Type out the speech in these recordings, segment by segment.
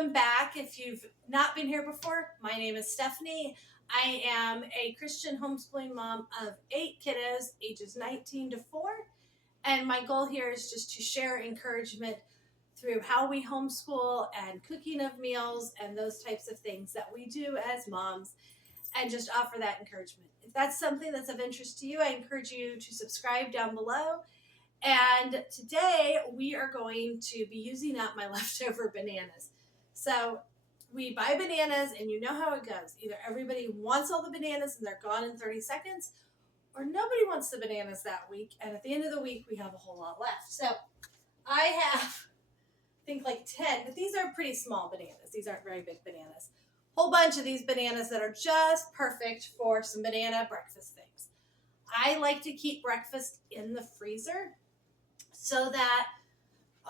Welcome back. If you've not been here before, my name is Stephanie. I am a Christian homeschooling mom of 8 kiddos, ages 19 to 4. And my goal here is just to share encouragement through how we homeschool and cooking of meals and those types of things that we do as moms, and just offer that encouragement. If that's something that's of interest to you, I encourage you to subscribe down below. And today we are going to be using up my leftover bananas. So we buy bananas and you know how it goes. Either everybody wants all the bananas and they're gone in 30 seconds, or nobody wants the bananas that week. And at the end of the week, we have a whole lot left. So I have, I think like 10, but these are pretty small bananas. These aren't very big bananas. Whole bunch of these bananas that are just perfect for some banana breakfast things. I like to keep breakfast in the freezer so that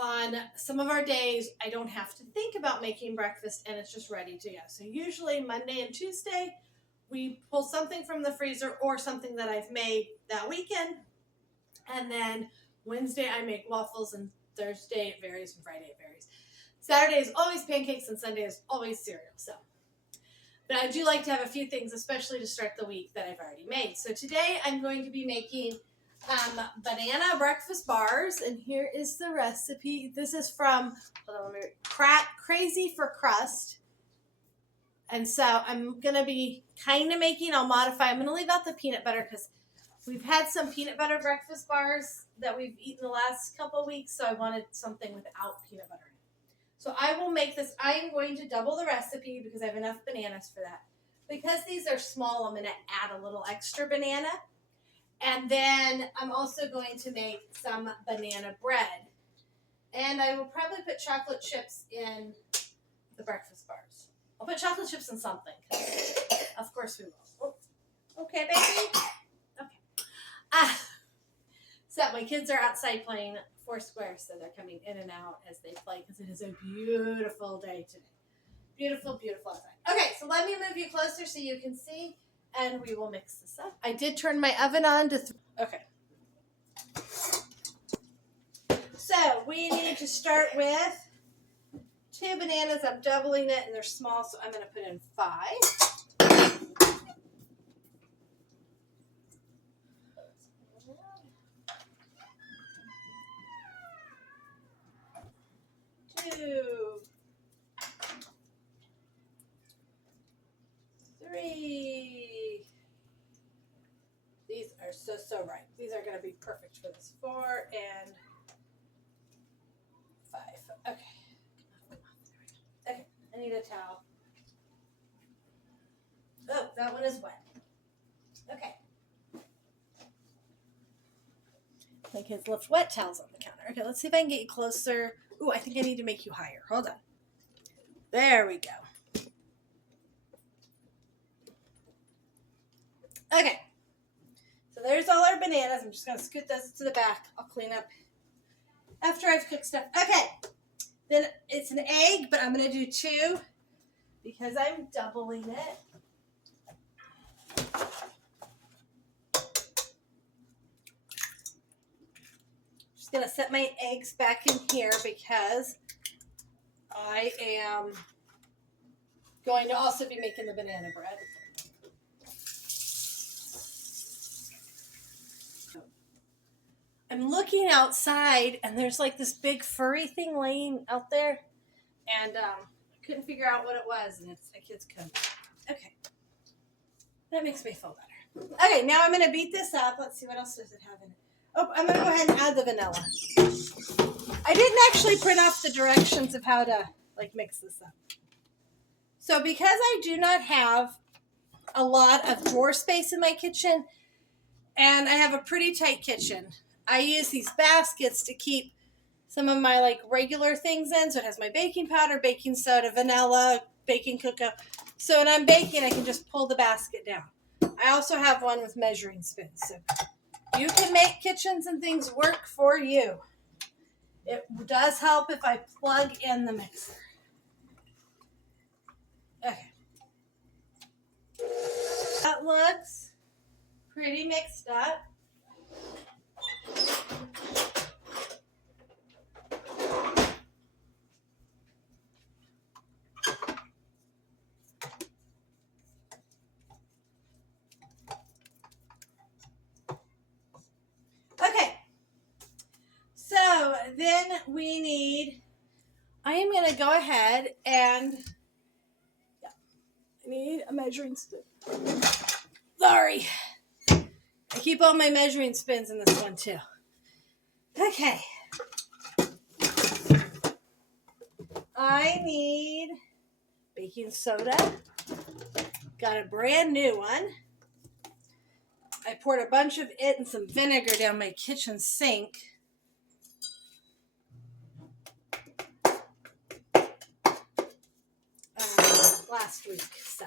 on some of our days, I don't have to think about making breakfast and it's just ready to go. So usually Monday and Tuesday, we pull something from the freezer or something that I've made that weekend. And then Wednesday, I make waffles, and Thursday it varies, and Friday it varies. Saturday is always pancakes, and Sunday is always cereal. But I do like to have a few things, especially to start the week, that I've already made. So today I'm going to be making banana breakfast bars, and here is the recipe. This is from Crazy for Crust. And so I'm going to be kind of I'll modify. I'm going to leave out the peanut butter because we've had some peanut butter breakfast bars that we've eaten the last couple weeks, so I wanted something without peanut butter in it. So I will make this. I am going to double the recipe because I have enough bananas for that. Because these are small, I'm going to add a little extra banana. And then I'm also going to make some banana bread. And I will probably put chocolate chips in the breakfast bars. I'll put chocolate chips in something, of course we will. Oh, okay, baby? Okay. So my kids are outside playing Foursquare, so they're coming in and out as they play because it is a beautiful day today. Beautiful, beautiful outside. Okay, so let me move you closer so you can see, and we will mix this up. I did turn my oven on to okay. So we need to start with 2 bananas. I'm doubling it, and they're small, so I'm going to put in 5. 2, 3. These are so ripe. These are going to be perfect for this. 4 and 5. Okay. Okay, I need a towel. Oh, that one is wet. Okay. My kids left wet towels on the counter. Okay, let's see if I can get you closer. Ooh, I think I need to make you higher. Hold on. There we go. Okay. So there's all our bananas. I'm just going to scoot those to the back. I'll clean up after I've cooked stuff. Okay. Then it's an egg, but I'm going to do 2 because I'm doubling it. Just going to set my eggs back in here because I am going to also be making the banana bread. I'm looking outside, and there's like this big furry thing laying out there, and I couldn't figure out what it was, and it's a kid's coat. Okay. That makes me feel better. Okay, now I'm going to beat this up. Let's see, what else does it have in it? Oh, I'm going to go ahead and add the vanilla. I didn't actually print off the directions of how to mix this up. So because I do not have a lot of drawer space in my kitchen, and I have a pretty tight kitchen, I use these baskets to keep some of my regular things in. So it has my baking powder, baking soda, vanilla, baking cocoa. So when I'm baking, I can just pull the basket down. I also have one with measuring spoons. So you can make kitchens and things work for you. It does help if I plug in the mixer. Okay. That looks pretty mixed up. then we need, I am going to go ahead and, I need a measuring spoon. Sorry. I keep all my measuring spoons in this one too. Okay. I need baking soda. Got a brand new one. I poured a bunch of it and some vinegar down my kitchen sink. Last week, so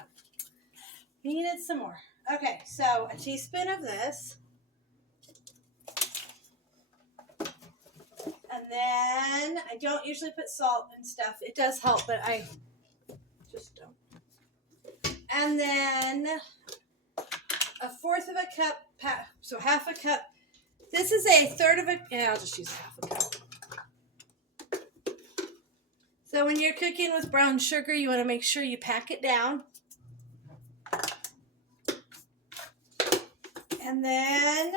needed some more. Okay, so a teaspoon of this. And then I don't usually put salt and stuff. It does help, but I just don't. And then a fourth of a cup, so half a cup. This is a third of a, yeah, I'll just use half a cup. So when you're cooking with brown sugar, you want to make sure you pack it down. And then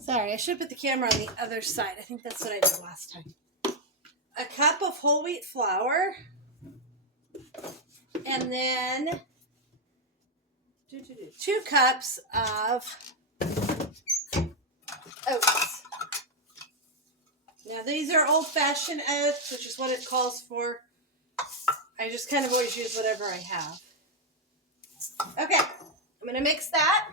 sorry, I should put the camera on the other side. I think that's what I did last time. A cup of whole wheat flour. And then 2 cups of oats. Now these are old-fashioned oats, which is what it calls for. I just kind of always use whatever I have. Okay, I'm going to mix that.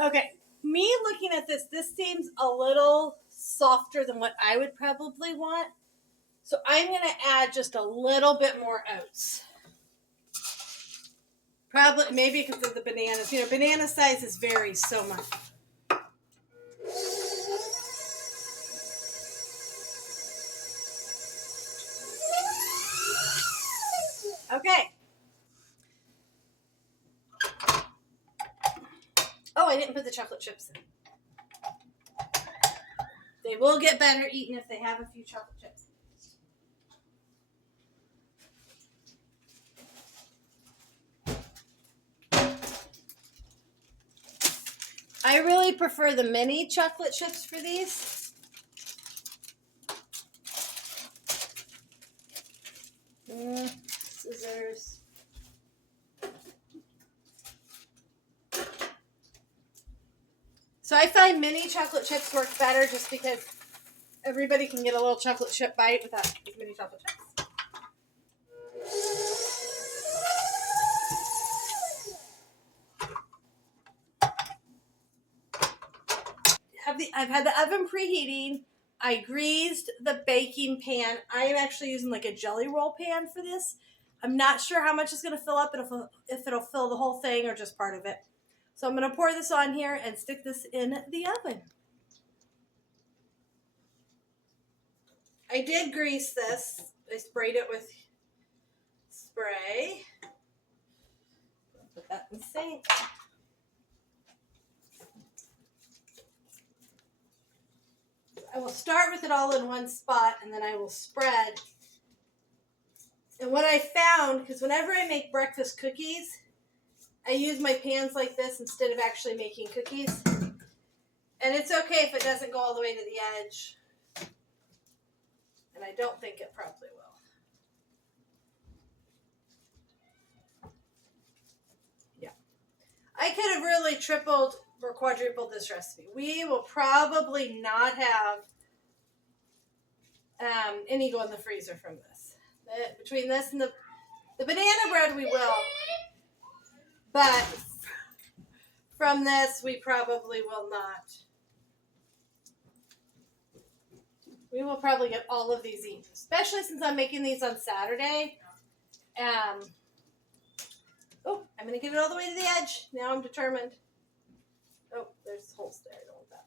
Okay, me looking at this seems a little softer than what I would probably want. So I'm going to add just a little bit more oats. Probably, maybe because of the bananas. You know, banana sizes vary so much. Okay. Oh, I didn't put the chocolate chips in. They will get better eaten if they have a few chocolate chips. I really prefer the mini chocolate chips for these. Scissors. So I find mini chocolate chips work better just because everybody can get a little chocolate chip bite without these mini chocolate chips. I've had the oven preheating. I greased the baking pan. I am actually using like a jelly roll pan for this. I'm not sure how much it's going to fill up, if it'll fill the whole thing or just part of it. So I'm going to pour this on here and stick this in the oven. I did grease this. I sprayed it with spray. Put that in the sink. I will start with it all in one spot and then I will spread. And what I found, because whenever I make breakfast cookies, I use my pans like this instead of actually making cookies. And it's okay if it doesn't go all the way to the edge. And I don't think it probably will. Yeah. I could have really tripled or quadrupled this recipe. We will probably not have any go in the freezer from this. Between this and the banana bread, we will. But from this, we probably will not. We will probably get all of these eaten, especially since I'm making these on Saturday. Oh, I'm going to get it all the way to the edge. Now I'm determined. Oh, there's holes there. I don't want that.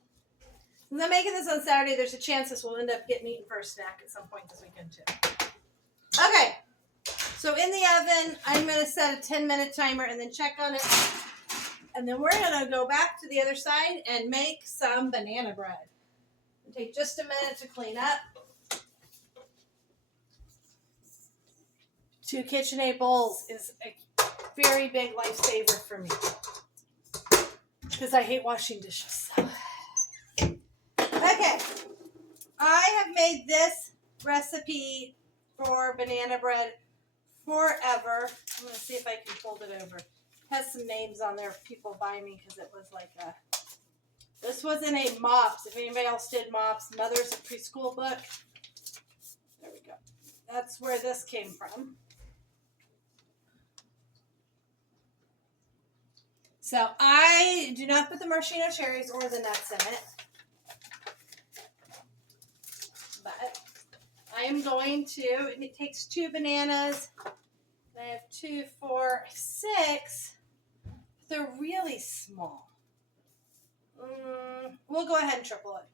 Since I'm making this on Saturday, there's a chance this will end up getting eaten for a snack at some point this weekend, too. Okay. So in the oven, I'm going to set a 10-minute timer and then check on it. And then we're going to go back to the other side and make some banana bread. It'll take just a minute to clean up. 2 KitchenAid bowls is a very big lifesaver for me because I hate washing dishes. Okay, I have made this recipe for banana bread forever. I'm going to see if I can fold it over. It has some names on there of people buy me because it was like a... This was in a MOPS. If anybody else did MOPS, Mother's a Preschool book. There we go. That's where this came from. So I do not put the maraschino cherries or the nuts in it. But I am going to, and it takes 2 bananas. I have 2, 4, 6. They're really small. We'll go ahead and triple it.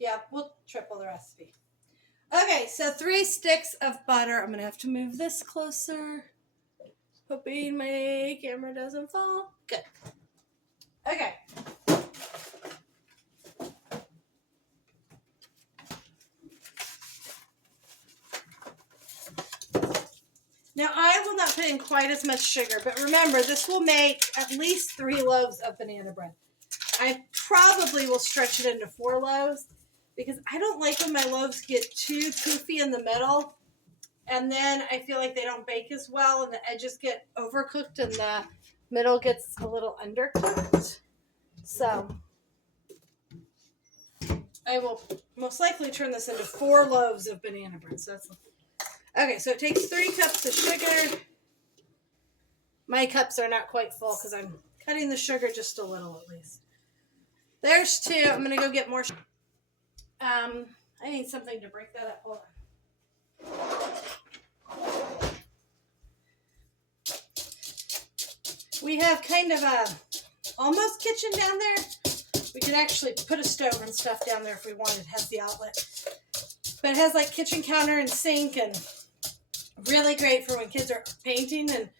Yeah, we'll triple the recipe. Okay, so 3 sticks of butter. I'm going to have to move this closer. Hoping my camera doesn't fall. Good. Okay. Now, I will not put in quite as much sugar, but remember, this will make at least 3 loaves of banana bread. I probably will stretch it into 4 loaves because I don't like when my loaves get too poofy in the middle, and then I feel like they don't bake as well, and the edges get overcooked, and the middle gets a little undercooked. So I will most likely turn this into 4 loaves of banana bread. So that's okay. So it takes 3 cups of sugar. My cups are not quite full because I'm cutting the sugar just a little at least. There's 2. I'm gonna go get more. I need something to break that up. Hold on. We have kind of a almost kitchen down there. We could actually put a stove and stuff down there if we wanted. It has the outlet. But it has like kitchen counter and sink, and really great for when kids are painting and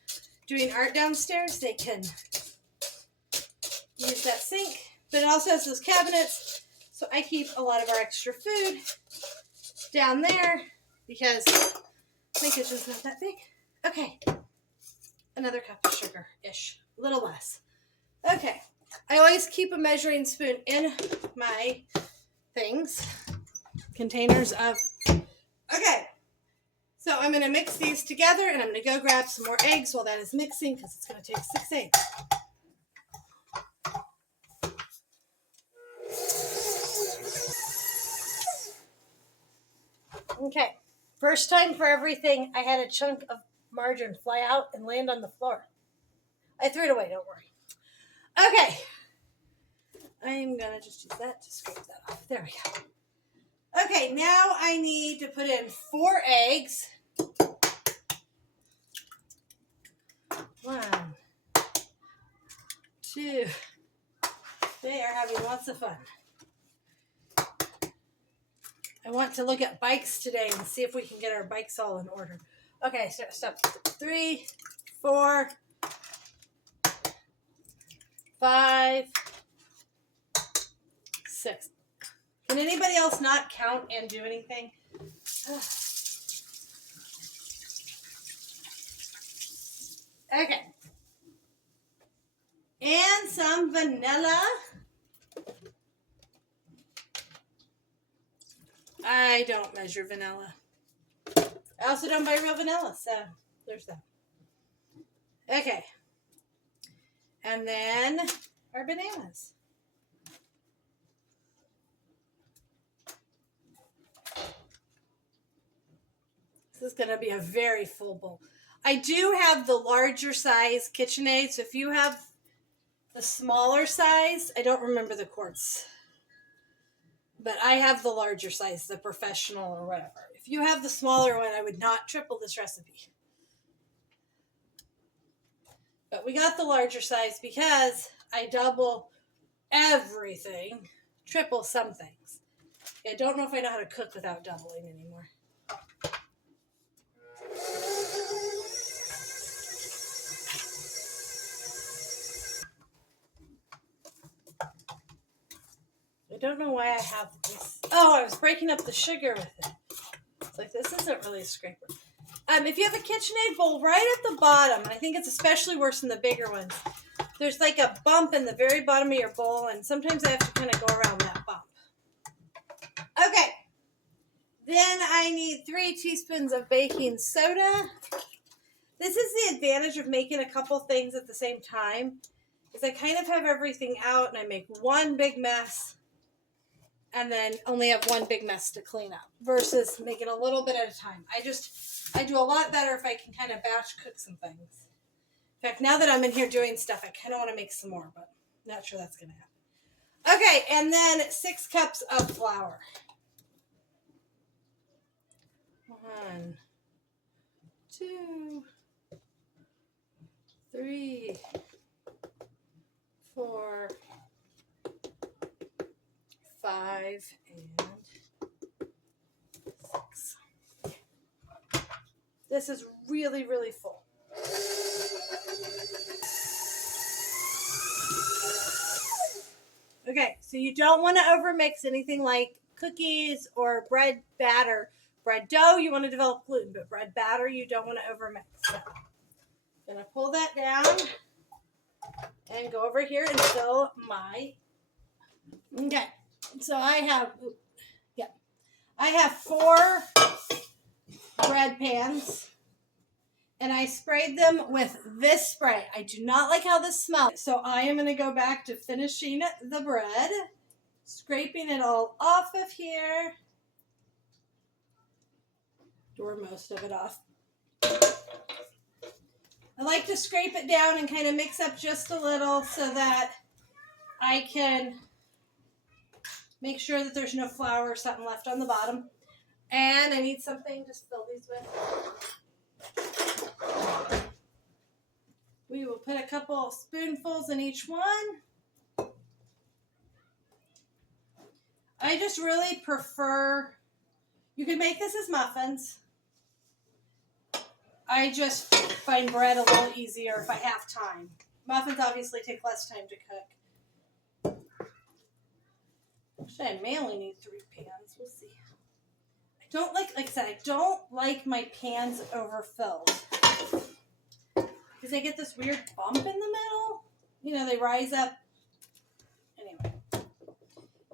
doing art downstairs. They can use that sink. But it also has those cabinets. So I keep a lot of our extra food down there because my kitchen's not that big. Okay. Another cup of sugar-ish. A little less. Okay. I always keep a measuring spoon in my things. Containers of... Okay. So I'm going to mix these together, and I'm going to go grab some more eggs while that is mixing because it's going to take 6 eggs. Okay. First time for everything, I had a chunk of margarine fly out and land on the floor. I threw it away, don't worry. Okay. I'm going to just use that to scrape that off. There we go. Okay, now I need to put in 4 eggs. 1, 2. They are having lots of fun. I want to look at bikes today and see if we can get our bikes all in order. Okay, so stop. 3, 4, 5, 6. Can anybody else not count and do anything? Okay. And some vanilla. I don't measure vanilla. I also don't buy real vanilla, so there's that. Okay. And then our bananas. This is going to be a very full bowl. I do have the larger size KitchenAid, so if you have the smaller size, I don't remember the quarts, but I have the larger size, the professional or whatever. If you have the smaller one, I would not triple this recipe. But we got the larger size because I double everything, triple some things. I don't know if I know how to cook without doubling anymore. I don't know why I have this. Oh, I was breaking up the sugar with it. It's like, this isn't really a scraper. If you have a KitchenAid bowl, right at the bottom, and I think it's especially worse in the bigger ones, there's like a bump in the very bottom of your bowl, and sometimes I have to kind of go around that bump. Okay. Then I need 3 teaspoons of baking soda. This is the advantage of making a couple things at the same time, is I kind of have everything out and I make one big mess and then only have one big mess to clean up versus making a little bit at a time. I do a lot better if I can kind of batch cook some things. In fact, now that I'm in here doing stuff, I kind of want to make some more, but not sure that's going to happen. Okay, and then 6 cups of flour. 1, 2, 3, 4, 5, and 6. This is really, really full. Okay, so you don't want to overmix anything like cookies or bread batter. Bread dough, you want to develop gluten, but bread batter, you don't want to overmix. So I'm going to pull that down and go over here and fill my... Okay, so I have 4 bread pans, and I sprayed them with this spray. I do not like how this smells, so I am going to go back to finishing the bread, scraping it all off of here. Or most of it off. I like to scrape it down and kind of mix up just a little so that I can make sure that there's no flour or something left on the bottom. And I need something to fill these with. We will put a couple spoonfuls in each one. I just really prefer, you can make this as muffins. I just find bread a little easier if I have time. Muffins obviously take less time to cook. Actually, I may only need 3 pans. We'll see. I don't like I said, I don't like my pans overfilled. Because I get this weird bump in the middle. You know, they rise up. Anyway.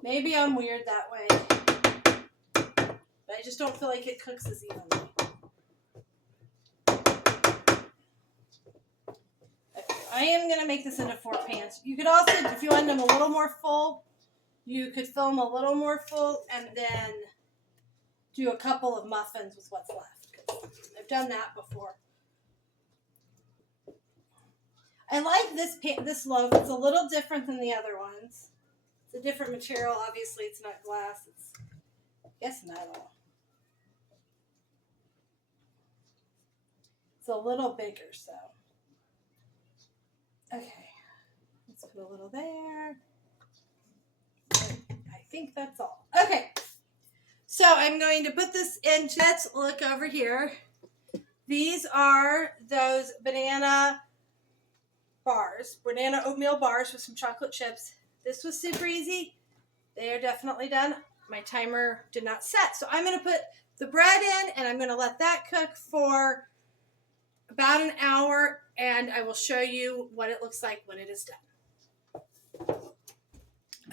Maybe I'm weird that way. But I just don't feel like it cooks as evenly. I am going to make this into 4 pans. You could also, if you want them a little more full, you could fill them a little more full and then do a couple of muffins with what's left. I've done that before. I like this loaf. It's a little different than the other ones. It's a different material. Obviously, it's not glass. It's, I guess, metal. It's a little bigger, so. Okay, let's put a little there. I think that's all. Okay, so I'm going to put this into, let's look over here. These are those banana bars, banana oatmeal bars with some chocolate chips. This was super easy. They are definitely done. My timer did not set. So I'm going to put the bread in and I'm going to let that cook for about an hour, and I will show you what it looks like when it is done.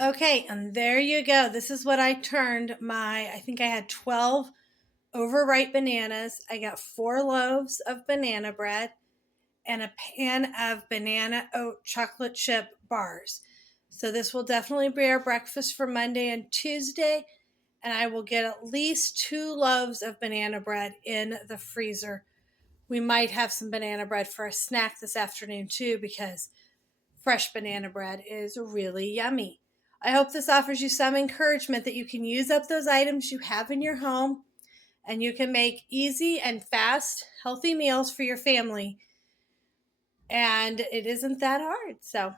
Okay, and there you go. This is what I turned I think I had 12 overripe bananas. I got 4 loaves of banana bread and a pan of banana oat chocolate chip bars. So this will definitely be our breakfast for Monday and Tuesday, and I will get at least 2 loaves of banana bread in the freezer. We might have some banana bread for a snack this afternoon too, because fresh banana bread is really yummy. I hope this offers you some encouragement that you can use up those items you have in your home and you can make easy and fast, healthy meals for your family. And it isn't that hard. So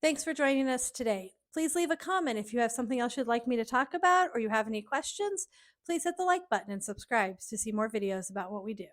thanks for joining us today. Please leave a comment if you have something else you'd like me to talk about or you have any questions. Please hit the like button and subscribe to see more videos about what we do.